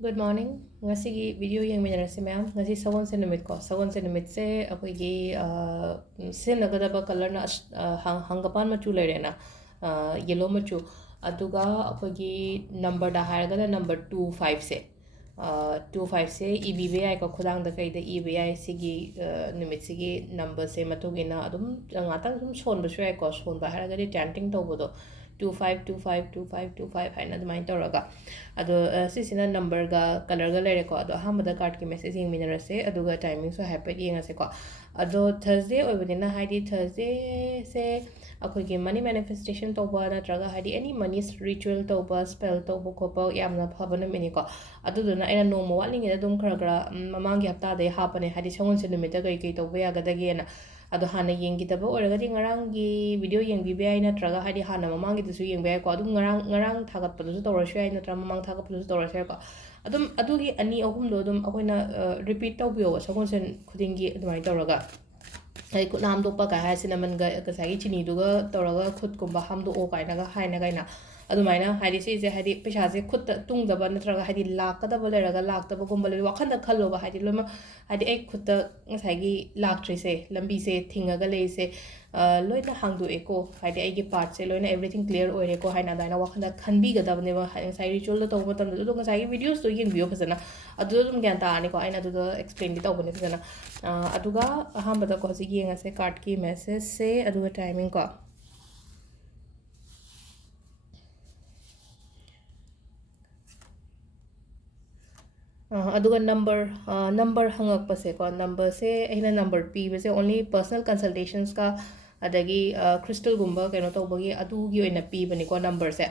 Good morning. Ngasigi video yang minarase ma'am. Ngasi sawan se numit ko. Sawan se numit se akoigi se nagadaba color na hangapan machu lere na yellow machu. Aduga akoigi number da haraga na number 25 se. 25 se EBI ko khudang da kai da EBI sigi numit sigi number se matugina adum ngatang sum son ba shwai ko son ba haraga di chanting to bodo 25252525 haina adumai toraga ado sisina number ga color ga lere ko ado hamada card ki message yeng minarase aduga timing so happy yengase ko ado Thursday oibadina haidi Thursday se akhoi ki money manifestation toba natraga haidi any money ritual toba spell toba kopa yamna phabana mini ko aduduna aina no mo walingi adum khara mamangi hapta de hapane haidi songon se numita kai kai toba yagadage na ado hana yengitaba oragadi ngarangi video yengbibe ai natraga hadi hana mamangi dusu yengbe ko adum ngarang thagat padusu tawrasu ai natra mamang thagat padusu tawrasu ko adum adugi ani ahum do adum akoina repeat tawbiyo sagonsen khudingi adumai tawraga ai kunam do pa ka ha cinnamon ga kasagi chini duga tawraga khud kumba ham do o kaina ga haina gaina adumai na hadi se je hadi pesha je khud tung da ba natraga hadi lak da ba leraga lak da ba gumba le wakhanda khallo ba hadi loma hadi ai khud ngasagi lak tri se lambi se thinga ga le se loina hangdu eko hadi ai gi part se loina everything clear oire ko haina daina wakhanda khanbi ga da ne ba ngasai ritual da to matam do ngasagi videos to yin video phasana adu dum gyan ta ani ko aina du explain di to bone phasana aduga ahamba da ko si gi ngase card ki message se aduga timing ko aduga number hangakpase ko number se aina number pibase only personal consultations ka adagi crystal gumba keno tawbagi adugi oina pibani ko number se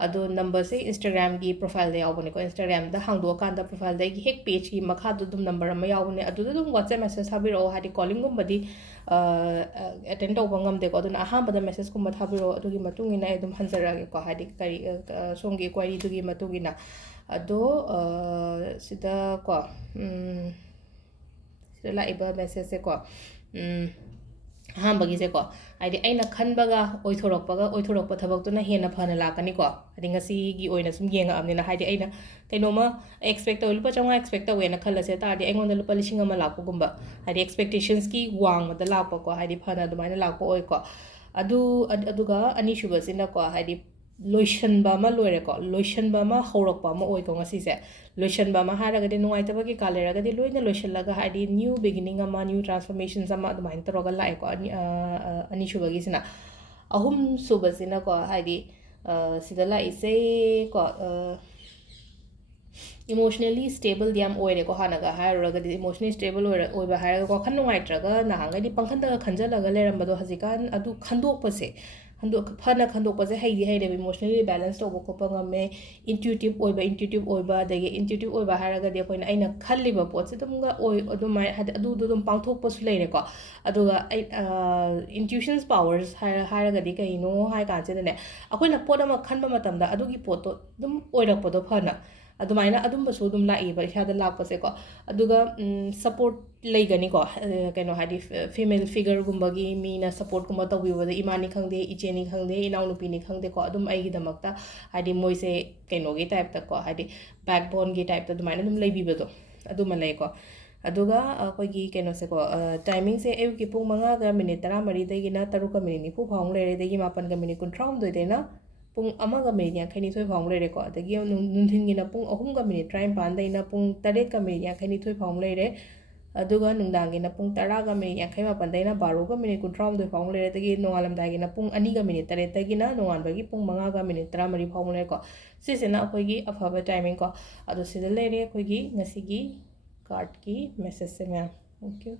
adu number se Instagram gi profile de yawbani ko Instagram da hangdo kanda profile de hek page gi makha du dum number ma yawbani adu dum WhatsApp message habiro hadi calling gumbadi attend tawba ngamde ko aduna ahamba da message gumba habiro adugi matungina edum hanjarage ko hadi kari songi query dugi matungina ado sida ko sida la iba message se ko ahambagi se ko haidi aina khanbaga oithorokpa thabak tuna hena phana lakani ko hadi ngasi gi oina sum yenga amnina haidi aina kainoma expect to lupa changa expect to wena khalase ta hadi aingon lupa lising ama lakpo gumba hadi expectations ki wang ma da lakpo ko hadi phana dumaina lakpo oi ko aduga ani shuba sina ko hadi loishan ba ma loire ko loishan ba ma horok ba ma oi ko ngasi se loishan ba ma hara gade nuai ta ba ki kalera gade loina loishan laga hadi new beginning ama new transformation sama dumain taroga lai ko ani shuba gi sina ahum suba sina ko hadi sida lai se ko emotionally stable diam oire ko hanaga hairaga di emotionally stable oiba hairaga ko khan nungai traga nahanga di pangkhan da khanjalaga lerambado hazikan adu khandok pase phana khandok pase haidi haide emotionally balance to ko pangame intuitive oiba dagi intuitive oiba hairaga di koina aina khalliba pot se dum ga oi adumai hadi adu dum pangthok pasu leire ko aduga intuitions powers hairaga di kaino hai ka che ne akoina pot ama khanba matamda adugi pot to dum oirakpodo phana adumaina adumbasu dum laiba isada lakpase ko aduga support leigani ko kaino hadi female figure gumbagi mina support gumba tawbiwada imani khangde icheni khangde inaunupi ni khangde ko adum aigi damakta hadi moise kaino gi type ta ko hadi backbone gi type ta adumaina dum leibibado aduma lei ko aduga akoigi kaino se ko timing se ev ki pung manga ga minute 13 dagina 3 ka minute nifu phang lere dagi 8 ka minute 39 dena pung amaga minute yankhani thoi phang lere ko adagi nunthin gina pung 3 ka minute 35 daina pung 8 ka minute yankhani thoi phang lere aduga nungdang gina pung 10 ka minute yankhai ma pandaina 12 ka minute 39 phang lere dagi nongalam da gina pung 2 ka minute 3 dagina nongan bagi pung 5 ka minute 13 phang lere ko sisena akoigi afaba timing ko adu sida lere akoigi ngasigi card ki message se ma'am thank you